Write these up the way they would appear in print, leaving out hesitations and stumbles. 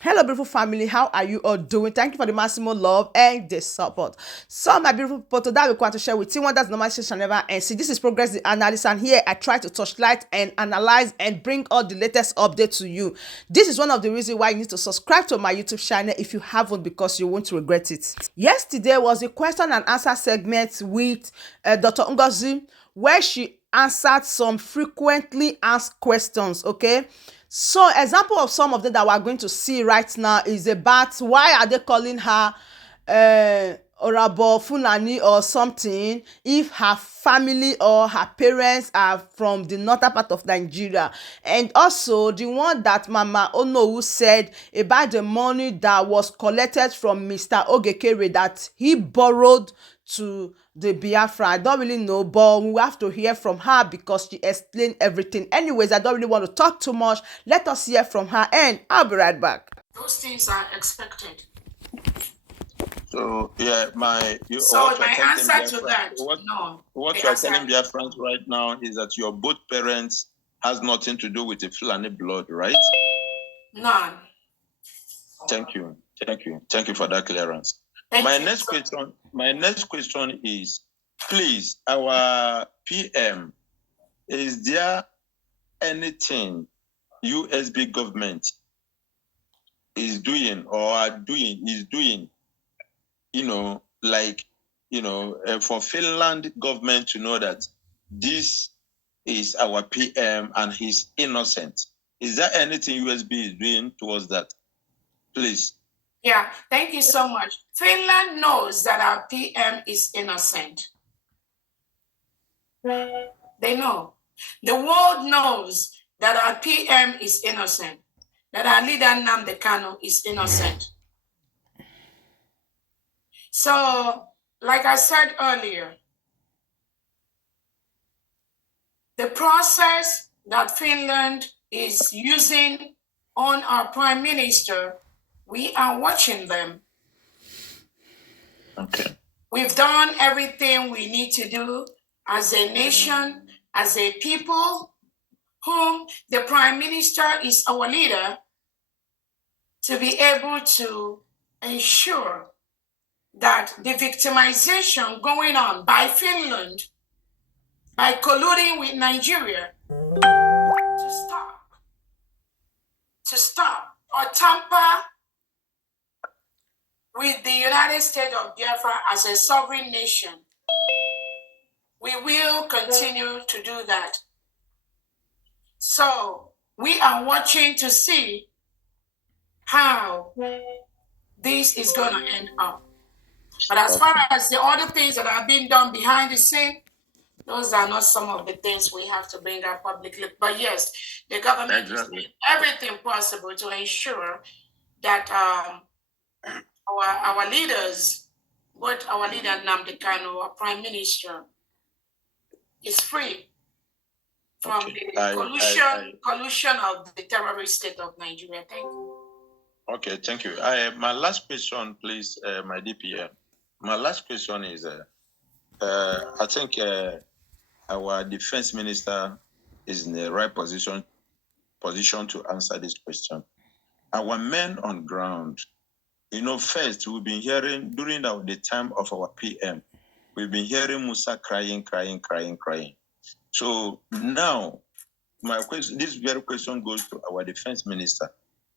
Hello, beautiful family. How are you all doing? Thank you for the maximum love and the support. So, my beautiful people, today we want to share with you one that's normal session never and see. This is Progress the Analysis, and here I try to touch light and analyze and bring all the latest updates to you. This is one of the reasons why you need to subscribe to my YouTube channel if you haven't, because you won't regret it. Yesterday was a question and answer segment with Dr. Ngozi, where she answered some frequently asked questions. Okay, so example of some of them that we're going to see right now is about why are they calling her Orabo Fulani or something if her family or her parents are from the northern part of Nigeria. And also the one that Mama Ononu said about the money that was collected from Mr. Nkere that he borrowed to the Biafra. I don't really know, but we have to hear from her because she explained everything. Anyways, I don't really want to talk too much. Let us hear from her, and I'll be right back. Those things are expected. So yeah, my answer to that, no. What you are telling Biafrans right now is that your both parents has nothing to do with the Fulani blood, right? None. Thank you for that clearance. My next question is, please, our PM, is there anything USB government is doing for Finland government to know that this is our PM and he's innocent? Is there anything USB is doing towards that? Please. Yeah, thank you so much. Finland knows that our PM is innocent. They know. The world knows that our PM is innocent, that our leader Nnamdi Kanu is innocent. So, like I said earlier, the process that Finland is using on our prime minister, we are watching them. Okay. We've done everything we need to do as a nation, as a people, whom the prime minister is our leader, to be able to ensure that the victimization going on by Finland, by colluding with Nigeria, to stop or tamper with the United States of Biafra as a sovereign nation. We will continue to do that. So we are watching to see how this is going to end up. But as far as the other things that are being done behind the scene, those are not some of the things we have to bring up publicly. But yes, the government is doing everything possible to ensure that our leaders, both our leader Nnamdi Kanu, our prime minister, is free from the collusion of the terrorist state of Nigeria. Thank you. Okay, thank you. My last question, please, my DPM. My last question is, I think our defense minister is in the right position to answer this question. Our men on ground, first we've been hearing during the time of our PM, we've been hearing Musa crying. So now, my question, this very question goes to our defense minister.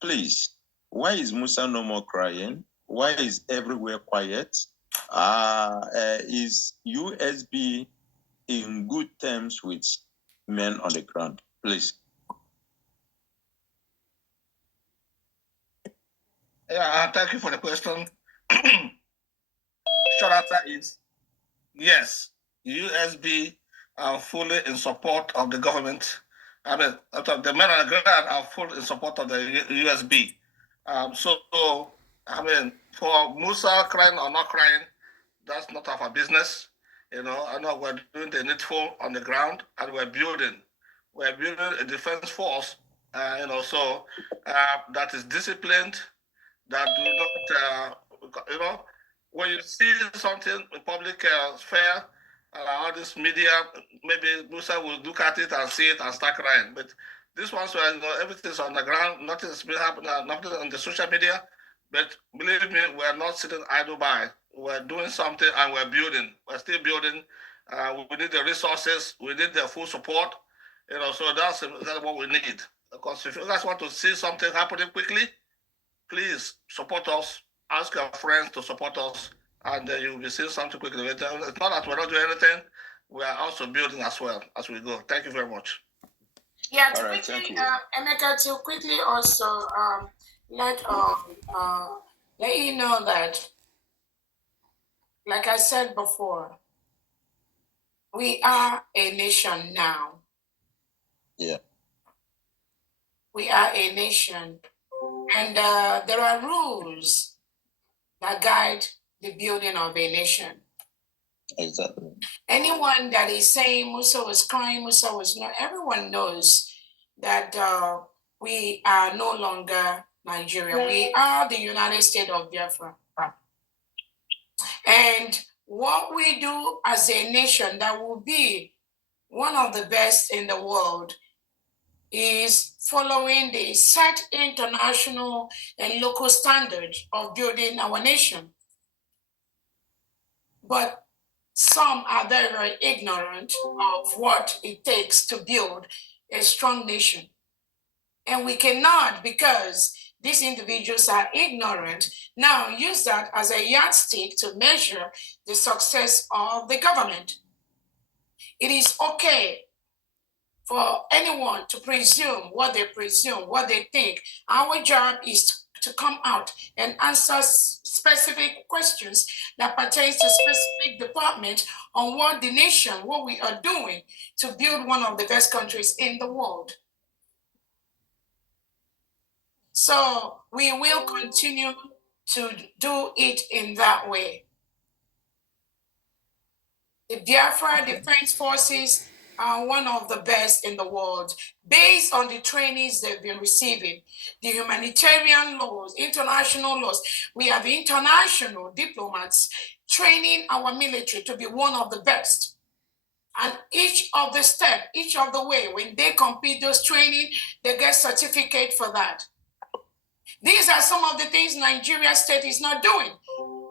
Please, why is Musa no more crying? Why is everywhere quiet? Is USB in good terms with men on the ground? Please. Yeah, thank you for the question. Short answer is yes. USB are fully in support of the government. I mean, the men on the ground are fully in support of the USB. For Musa crying or not crying, that's not our business. I know we're doing the needful on the ground, and we're building a defense force. That is disciplined, that do not, when you see something in public sphere, all this media, maybe Musa will look at it and see it and start crying. But This one's where everything's on the ground, nothing's been happening, nothing on the social media. But believe me, we're not sitting idle by. We're doing something and we're building. We're still building. We need the resources. We need the full support. So that's what we need. Because if you guys want to see something happening quickly, please support us. Ask your friends to support us, and you'll be seeing something quickly. It's not that we're not doing anything. We are also building as well as we go. Thank you very much. Yeah, to quickly, Emeka, to quickly also let you know that, like I said before, we are a nation now. Yeah. We are a nation, and there are rules that guide the building of a nation. Exactly. Anyone that is saying Musa was crying, Musa was not, everyone knows that we are no longer Nigeria. We are the United States of Biafra. And what we do as a nation that will be one of the best in the world is following the set international and local standards of building our nation. But some are very, very ignorant of what it takes to build a strong nation. And we cannot, because these individuals are ignorant, now use that as a yardstick to measure the success of the government. It is okay for anyone to presume, what they think. Our job is to come out and answer specific questions that pertains to specific department on what the nation, what we are doing to build one of the best countries in the world. So we will continue to do it in that way. The Biafra Defense Forces are one of the best in the world, based on the trainings they've been receiving, the humanitarian laws, international laws. We have international diplomats training our military to be one of the best. And each of the step, each of the way, when they complete those training, they get certificate for that. These are some of the things Nigeria state is not doing.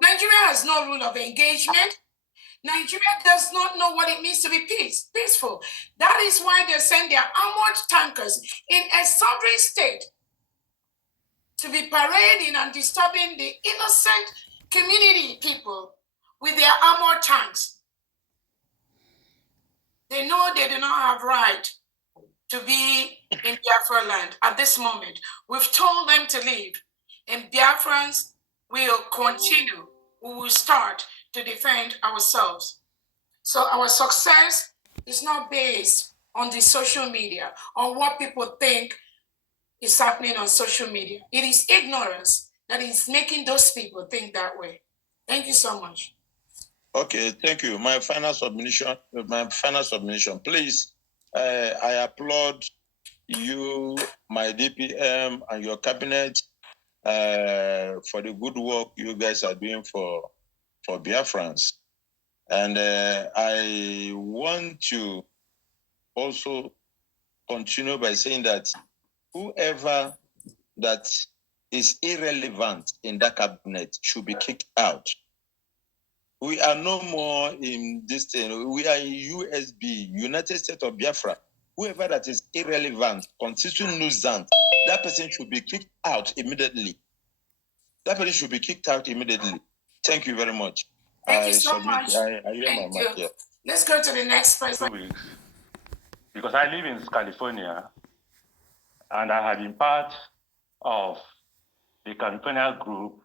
Nigeria has no rule of engagement. Nigeria does not know what it means to be peaceful. That is why they send their armored tankers in a sovereign state to be parading and disturbing the innocent community people with their armored tanks. They know they do not have right to be in Biafra land at this moment. We've told them to leave, and Biafrans will continue. We will start to defend ourselves. So our success is not based on the social media, on what people think is happening on social media. It is ignorance that is making those people think that way. Thank you so much. Okay, thank you. My final submission, please. I applaud you, my DPM, and your cabinet for the good work you guys are doing for Biafrans. And I want to also continue by saying that whoever that is irrelevant in that cabinet should be kicked out. We are no more in this thing. We are in USB, United States of Biafra. Whoever that is irrelevant, constituting nuisance, that person should be kicked out immediately. That person should be kicked out immediately. Thank you very much. Thank you so much. Thank you. Yeah. Let's go to the next person. 2 weeks, because I live in California, and I have been part of the California group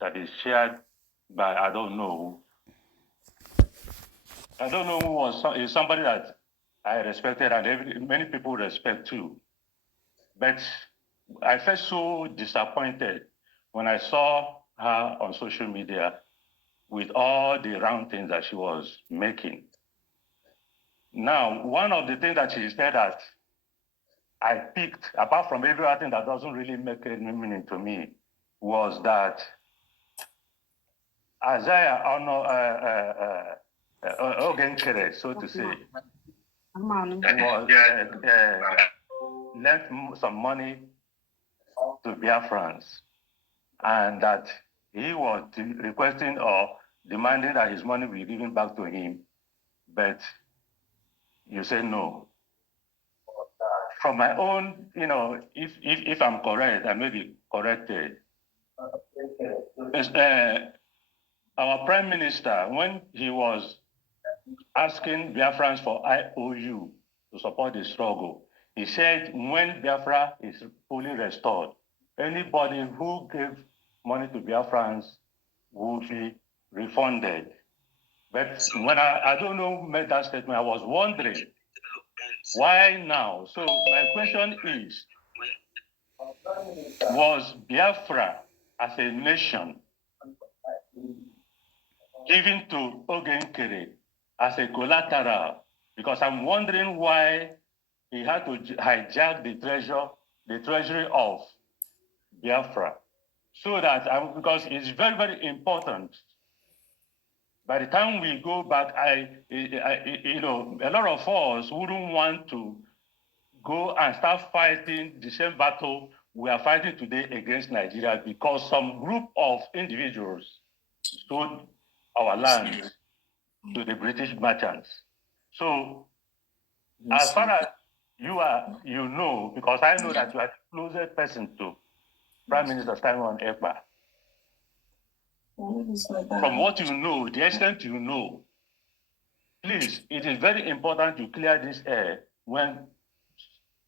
that is shared by I don't know who was is somebody that I respected and many people respect too. But I felt so disappointed when I saw her on social media with all the round things that she was making. Now, one of the things that she said that I picked, apart from everything that doesn't really make any meaning to me, was that Isaiah Nkere, so to say, was lent some money to Biafrans, and that he was requesting or demanding that his money be given back to him, but you say no. From my own, if I'm correct, I may be corrected. Our Prime Minister, when he was asking Biafrans for IOU to support the struggle, he said when Biafra is fully restored, anybody who gave money to Biafrans will be refunded. But when I don't know made that statement, I was wondering why now. So my question is, was Biafra as a nation given to Nkere as a collateral? Because I'm wondering why he had to hijack the treasury of Biafra, so that because it's very, very important. By the time we go back, a lot of us wouldn't want to go and start fighting the same battle we are fighting today against Nigeria, because some group of individuals sold our land to the British merchants. So, as far as you know, because I know that you are the closest person to Prime Minister Simon Ekpa. From what you know, the extent you know, please, it is very important to clear this air when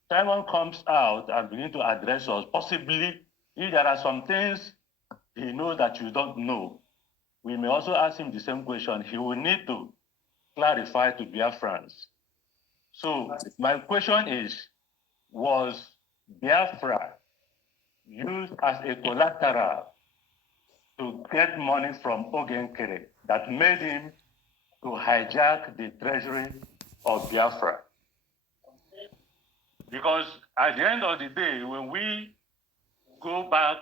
Simon comes out and begins to address us. Possibly, if there are some things he knows that you don't know, we may also ask him the same question. He will need to clarify to Biafrans. So my question is, was Biafra used as a collateral to get money from Nkere that made him to hijack the treasury of Biafra? Because at the end of the day, when we go back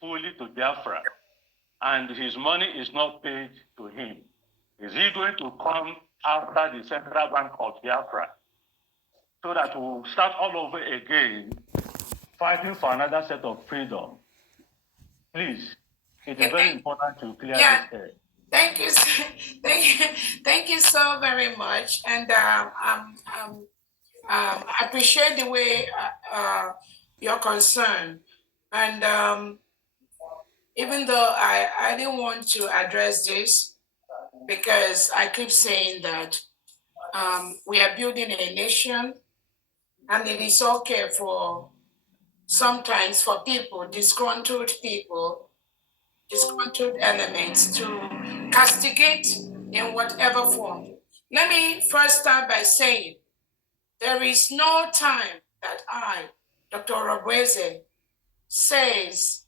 fully to Biafra and his money is not paid to him, is he going to come after the Central Bank of Biafra so that we'll start all over again fighting for another set of freedom? Please, it is very important to clear this air. Thank you, thank you so very much, and I appreciate the way you're concerned, and even though I didn't want to address this, because I keep saying that we are building a nation, and it is okay for sometimes for people, disgruntled elements to castigate in whatever form. Let me first start by saying there is no time that I, Dr. Ngozi, says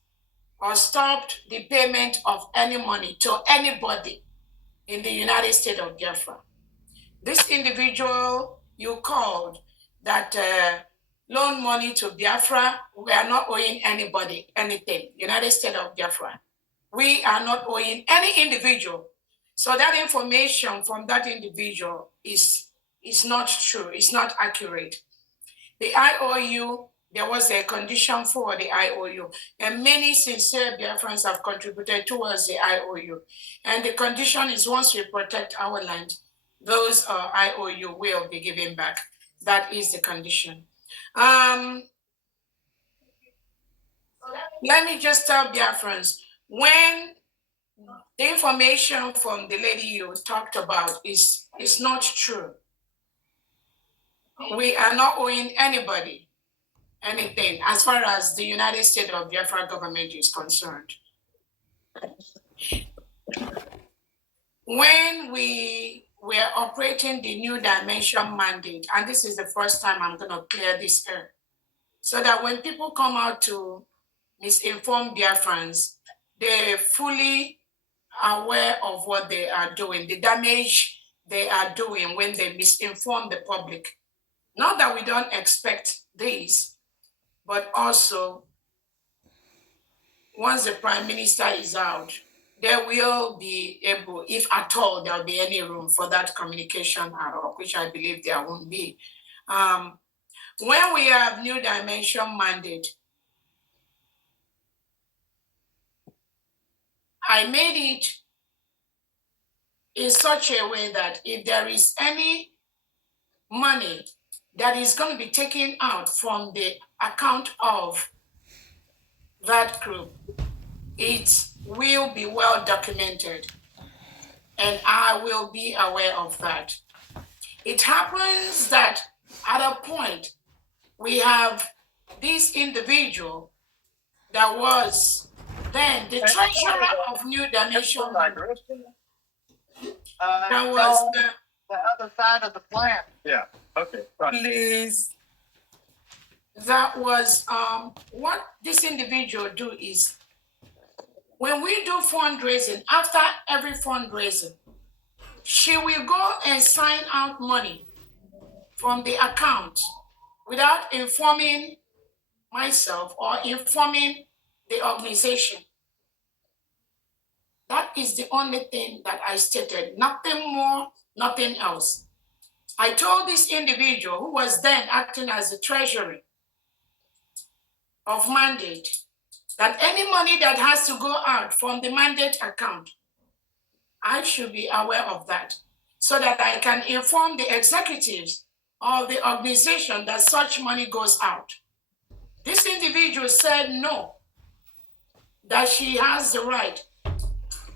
or stopped the payment of any money to anybody in the United States of Biafra. This individual you called that loan money to Biafra, we are not owing anybody anything. United States of Biafra. We are not owing any individual. So that information from that individual is not true, it's not accurate. The IOU, there was a condition for the IOU, and many sincere Biafrans have contributed towards the IOU. And the condition is once we protect our land, those IOU will be given back. That is the condition. Let me just tell Biafrans, when the information from the lady you talked about is not true, we are not owing anybody anything as far as the United States of Biafra government is concerned. When we were operating the New Dimension mandate, and this is the first time I'm going to clear this air, so that when people come out to misinform Biafrans, they're fully aware of what they are doing, the damage they are doing when they misinform the public. Not that we don't expect this, but also once the Prime Minister is out, there will be able, if at all there'll be any room for that communication at all, which I believe there won't be. When we have New Dimension mandate, I made it in such a way that if there is any money that is going to be taken out from the account of that group, it will be well documented, and I will be aware of that. It happens that at a point, we have this individual that was then the treasurer of New Dimension. That was the other side of the plant. Yeah, okay. Right. please. That was what this individual do is when we do fundraising, after every fundraising, she will go and sign out money from the account without informing myself or informing the organization. That is the only thing that I stated, nothing more, nothing else. I told this individual who was then acting as the treasurer of mandate that any money that has to go out from the mandate account, I should be aware of that so that I can inform the executives of the organization that such money goes out. This individual said no, that she has the right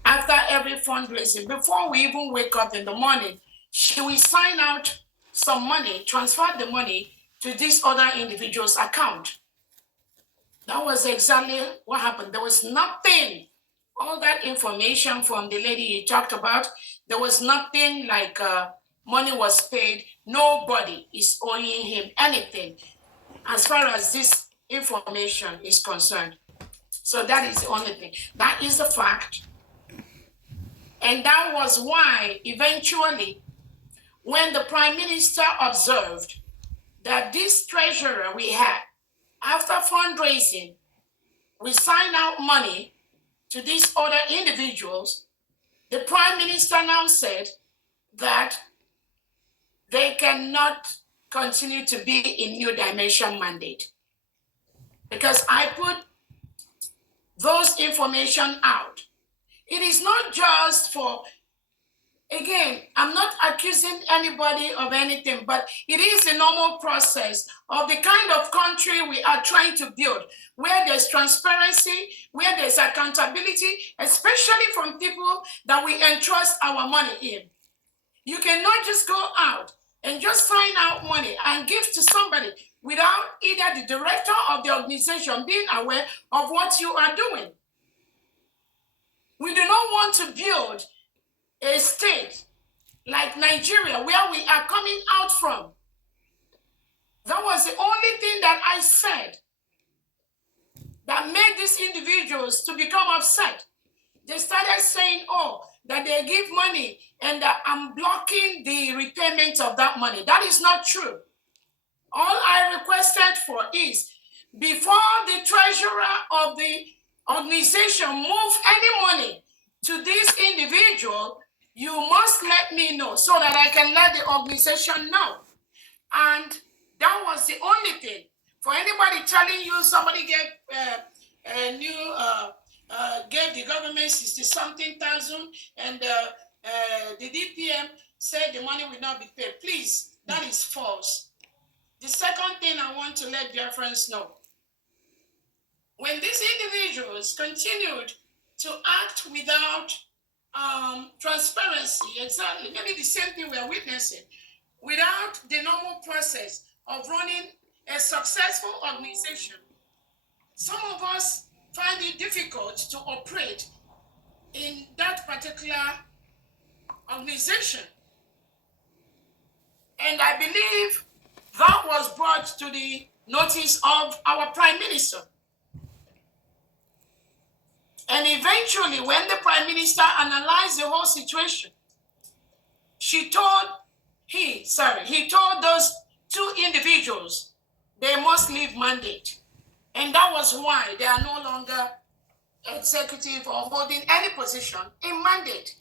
after every fundraising, before we even wake up in the morning, she will sign out some money, transfer the money to this other individual's account. That was exactly what happened. There was nothing, all that information from the lady he talked about, there was nothing like money was paid. Nobody is owing him anything as far as this information is concerned. So that is the only thing. That is the fact. And that was why eventually, when the Prime Minister observed that this treasurer we had, after fundraising, we sign out money to these other individuals, the Prime Minister now said that they cannot continue to be in New Dimension mandate. Because I put those information out. It is not just for, again, I'm not accusing anybody of anything, but it is a normal process of the kind of country we are trying to build, where there's transparency, where there's accountability, especially from people that we entrust our money in. You cannot just go out and just sign out money and give to somebody without either the director of the organization being aware of what you are doing. We do not want to build a state like Nigeria, where we are coming out from. That was the only thing that I said that made these individuals to become upset. They started saying, oh, that they give money and that I'm blocking the repayment of that money. That is not true. All I requested for is, before the treasurer of the organization move any money to this individual, you must let me know so that I can let the organization know. And that was the only thing. For anybody telling you somebody gave gave the government 60-something thousand and the DPM said the money will not be paid, please, that is false. The second thing I want to let Biafrans know, when these individuals continued to act without transparency, exactly, maybe the same thing we are witnessing, without the normal process of running a successful organization, some of us find it difficult to operate in that particular organization. And I believe that was brought to the notice of our Prime Minister. And eventually, when the Prime Minister analyzed the whole situation, he told those two individuals they must leave mandate. And that was why they are no longer executive or holding any position in mandate.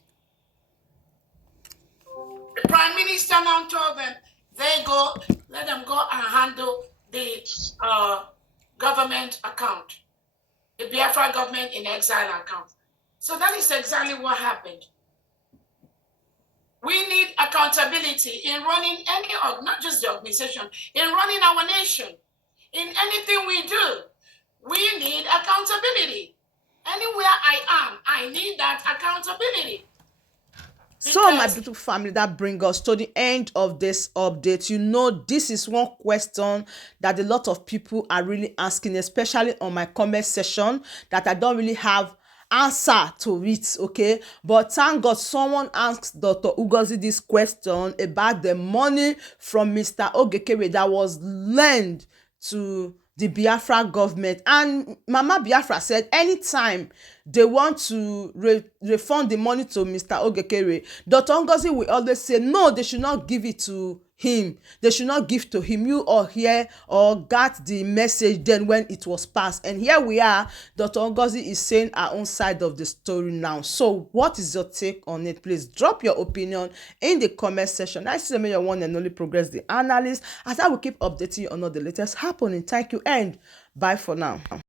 The Prime Minister now told them let them go and handle the government account, the Biafra government in exile account. So that is exactly what happened. We need accountability in running any, not just the organization, in running our nation. In anything we do, we need accountability. Anywhere I am, I need that accountability. So my beautiful family, that brings us to the end of this update. You know, this is one question that a lot of people are really asking, especially on my comment section, that I don't really have answer to it, okay? But thank God someone asked Dr. Ngozi this question about the money from Mr. Nkere that was lent to the Biafra government, and Mama Biafra said anytime they want to refund the money to Mr. Nkere, Dr. Ngozi will always say no, they should not give it to him, they should not give to him. You all hear or got the message then when it was passed, and here we are, Dr. Ngozi is saying her own side of the story now. So what is your take on it? Please drop your opinion in the comment section. I see your one and only Progress the Analyst, as I will keep updating you on all the latest happening. Thank you and bye for now.